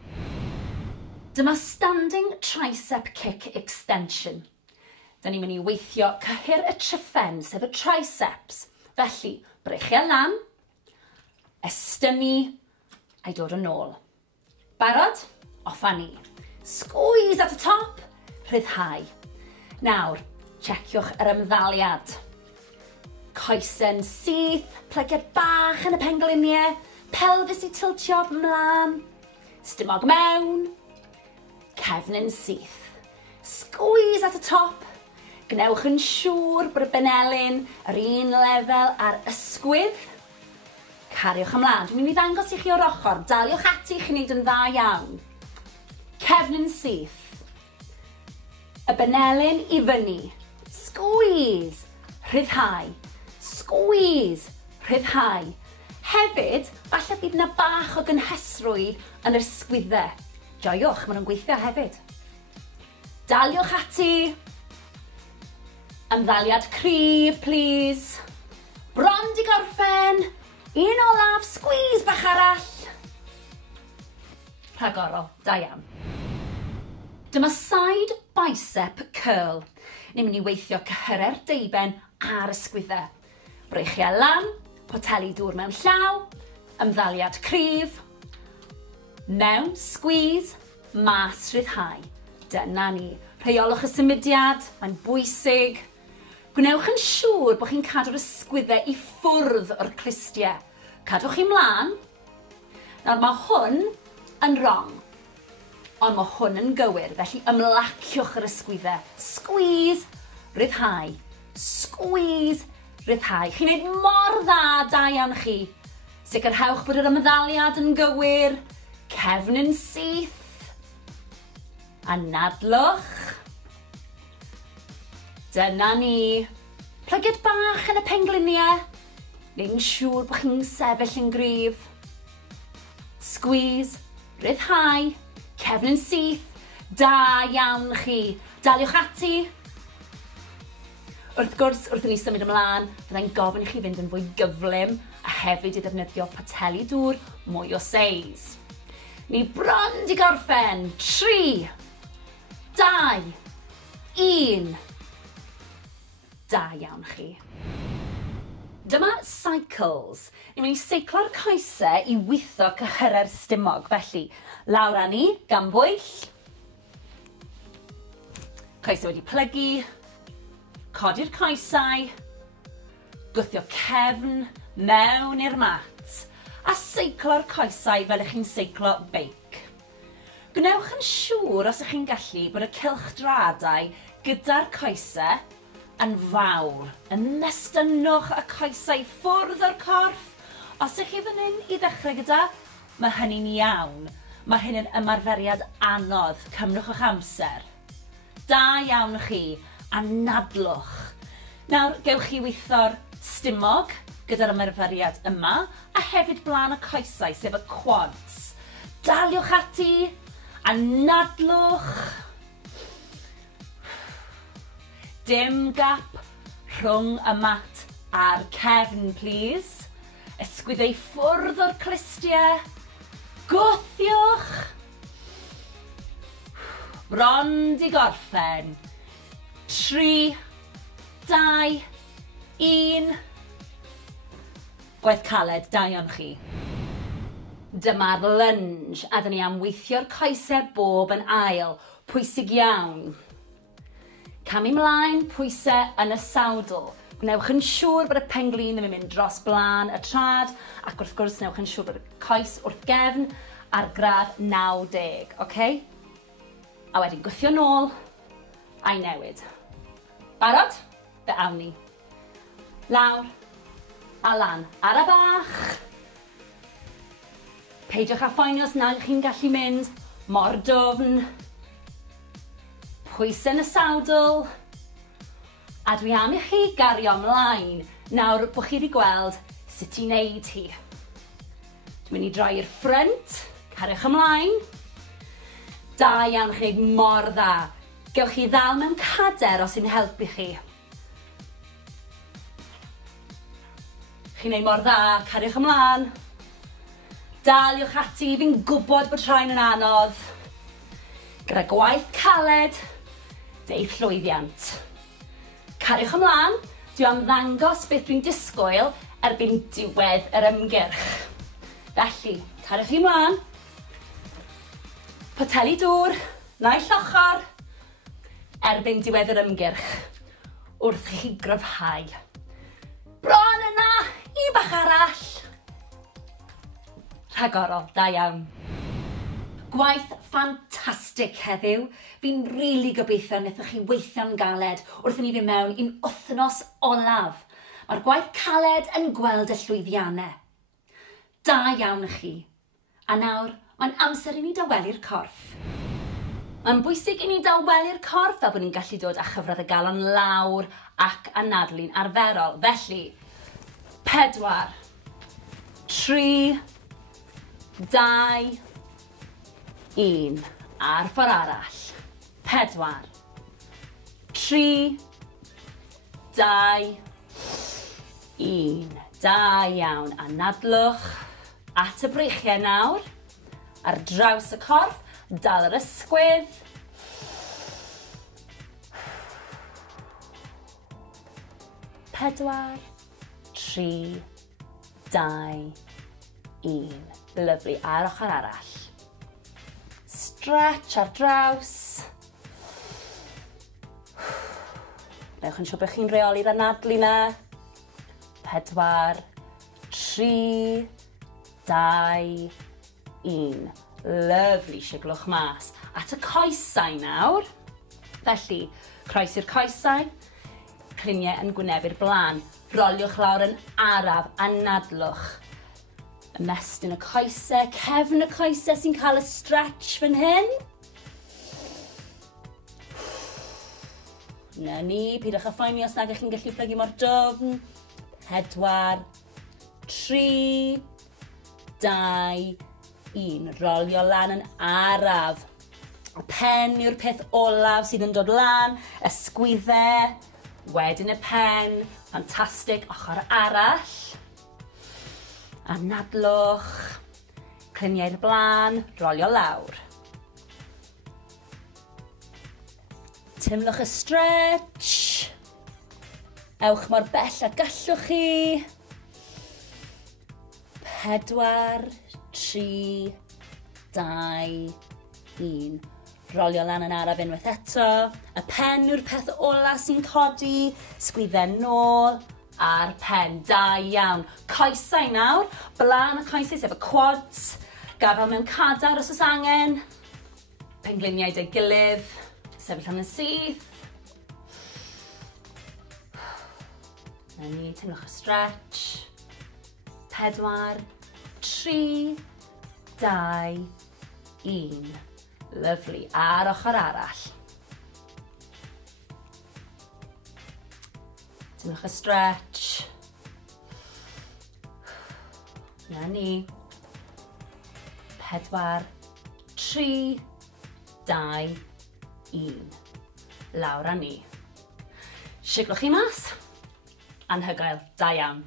Dyma standing tricep kick extension. Da ni'n mynd i weithio cyhyr y tryffen, sef y triceps. Felly, breichiau lan, estynnu, a'i dod yn ôl. Barod? Offa ni. Squeeze at y top, rhyddhau. Nawr, checiwch yr ymddaliad. Coesen syth, plygiad bach yn y pengliniau, pelfis i tiltio mlaen, stumog mewn, cefn yn syth. Squeeze at y top. Gnewch yn siŵr bod y benelyn yr un lefel a'r ysgwydd. Cariwch ymlaen. Dwi'n mynd i ddangos i chi o'r ochr. Daliwch ati chi'n neud yn dda iawn. Cefn yn syth. Y benelyn i fyny. Squeeze. Rhyddhau. Squeeze. Rhyddhau. Hefyd, falle bydd yna bach o gynhesrwydd yn yr ysgwyddau. Joiwch, maen nhw'n gweithio hefyd. Daliwch ati. Ymddaliad cryf, please. Bron di gorffen. Un olaf, squeeze bach arall. Rhagorol, da iawn. Dyma side bicep curl. Ni'n mynd i weithio cyhyrer deiben ar ysgwyddau. Breichiau lan, poteli dŵr mewn llaw, ymddaliad cryf, mewn, squeeze, mas rhyddhau. Dyna ni. Rheolwch y symudiad, mae'n bwysig. Gwnewch yn siŵr bod chi'n cadw'r ysgwyddau i ffwrdd o'r clistiau. Cadwch chi mlaen. Nawr mae hwn yn wrong, ond mae hwn yn gywir, felly ymlaciwch yr ysgwyddau. Squeeze, rhyddhau. Squeeze, rhyddhau. Chi'n neud mor dda, da iawn chi. Sicrhewch bod yr ymddaliad yn gywir. Cefn yn syth. Anadlwch. Dyna ni. Plygiad bach yn y pengliniau. Neu'n siŵr bod chi'n sefyll yn gryf. Squeeze, rhyddhau, cefn yn syth. Da iawn chi. Daliwch ati. Wrth gwrs, wrth i ni symud ymlaen, fyddai'n gofyn i chi fynd yn fwy gyflym a hefyd i ddefnyddio pateli dŵr mwy o seis. Ni bron di gorffen. 3, 2, 1. Da iawn chi. Dyma cycles. Ni'n mynd i seiclo'r coesau i weithio cyhyra'r stumog. Felly, lawr â ni, gan bwyll. Coesau wedi plygu. Codi'r coesau. Gwthio cefn mewn i'r mat. A seiclo'r coesau fel ych chi'n seiclo beic. Gwnewch yn siŵr os ych chi'n gallu bod y cylchdradau gyda'r coesau yn fawr. Ymestynwch y coesau ffwrdd o'r corff. Os ych chi fan hyn i ddechrau gyda, mae hynny'n iawn. Mae hyn yn ymarferiad anodd. Cymrwch eich amser. Da iawn chi. Anadlwch. Nawr, gewch chi weithio'r stumog gyda'r ymarferiad yma, a hefyd blaen y coesau, sef y quads. Daliwch ati. Anadlwch. Dim gap rhwng y mat a'r cefn, please. Ysgwyddau ffwrdd o'r clistiau. Gwthiwch. Bron di gorffen. 3, 2, 1. Gwaith caled, da iawn chi. Dyma'r lunge, a dyn ni am weithio'r coesau bob yn ail. Pwysig iawn. Camu mlaen, pwysau yn y sawdl. Gnewch yn siŵr bod y penglin ddim yn mynd dros blaen y trad, ac wrth gwrs gnewch yn siŵr bod y coes wrth gefn ar gradd 90, okay? A wedyn gwthio nôl a'i newid. Barod? Fe awn ni. Lawr a lan ar y bach. Peidiwch â phoeni os nag chi'n gallu mynd mor dwfn. Pwysau yn y sawdl. A dwi am i chi gario ymlaen nawr bod chi wedi gweld sut i wneud hi. Dwi'n mynd i droi i'r ffrynt, cariwch ymlaen. Da iawn chi, mor dda. Gewch chi ddal mewn cader os sy'n helpu chi. Chi'n neud mor dda, cariwch ymlaen. Daliwch ati, fi'n gwybod bod rhain yn anodd. Gyda gwaith caled, deirgwaith. Cariwch ymlaen, dwi am ddangos beth dwi'n disgwyl erbyn diwedd yr ymgyrch. Felly, cariwch chi ymlaen. Poteli dŵr, naill ochr, erbyn diwedd yr ymgyrch, wrth i chi gryfhau. Bron yna, i bach arall. Rhagorol, da iawn. Gwaith ffantastig heddiw. Fi'n rili gobeithio wnaethoch chi weithio'n galed wrth i ni fynd mewn i'n wythnos olaf. Mae'r gwaith caled yn gweld y llwyddiannau. Da iawn chi. A nawr, mae'n amser i ni dawelu'r corff. Mae'n bwysig i ni dawelu'r corff fel bod ni'n gallu dod â chyfradd y galon lawr ac anadlu'n arferol. Felly, 4, 3, 2, 1. Ar ffordd arall. 4, 3, 2, 1. Da iawn. Anadlwch at y breichiau nawr. Ar draws y corff, dal yr ysgwydd. 4, 3, 2, 1. Lyfli, ar ochr arall. Stretch ar draws. Newch yn siŵr bod chi'n reoli'r anadlu na. 4, 3, 2, 1. Lyfli, siglwch mas. At y coesau nawr. Felly, croesi'r coesau. Cliniau yn gwynebu'r blaen. Roliwch lawr yn araf, anadlwch. Ymestyn y coesau, cefn y coesau sy'n cael y stretch fan hyn. Na ni, peidiwch â phoeni os nag ych chi'n gallu plygu mor dwfn. 4, 3, 2, 1. Rolio lan yn araf. Y pen yw'r peth olaf sydd yn dod lan. Ysgwyddau. Wedyn y pen, ffantastig, ochr arall. Anadlwch, cliniau'r blaen, rolio lawr. Timlwch y stretch. Ewch mor bell a gallwch chi. 4, 3, 2, 1. Rolio lan yn araf unwaith eto. Y pen yw'r peth ola sy'n codi. Sgwydden nôl a'r pen. Da iawn. Coesau nawr. Blaen y coesau sef y quads. Gafel mewn cadar os oes angen. Pengliniau dy gilydd. Sefyll yn y syth. Na ni, teimlwch y stretch. 4, 3, 2, 1. Lyfli. Ar ochr arall. Teimlwch y stretch. Na ni. 4, 3, 2, 1. Lawr â ni. Siglwch chi mas. Anhygoel. Da iawn.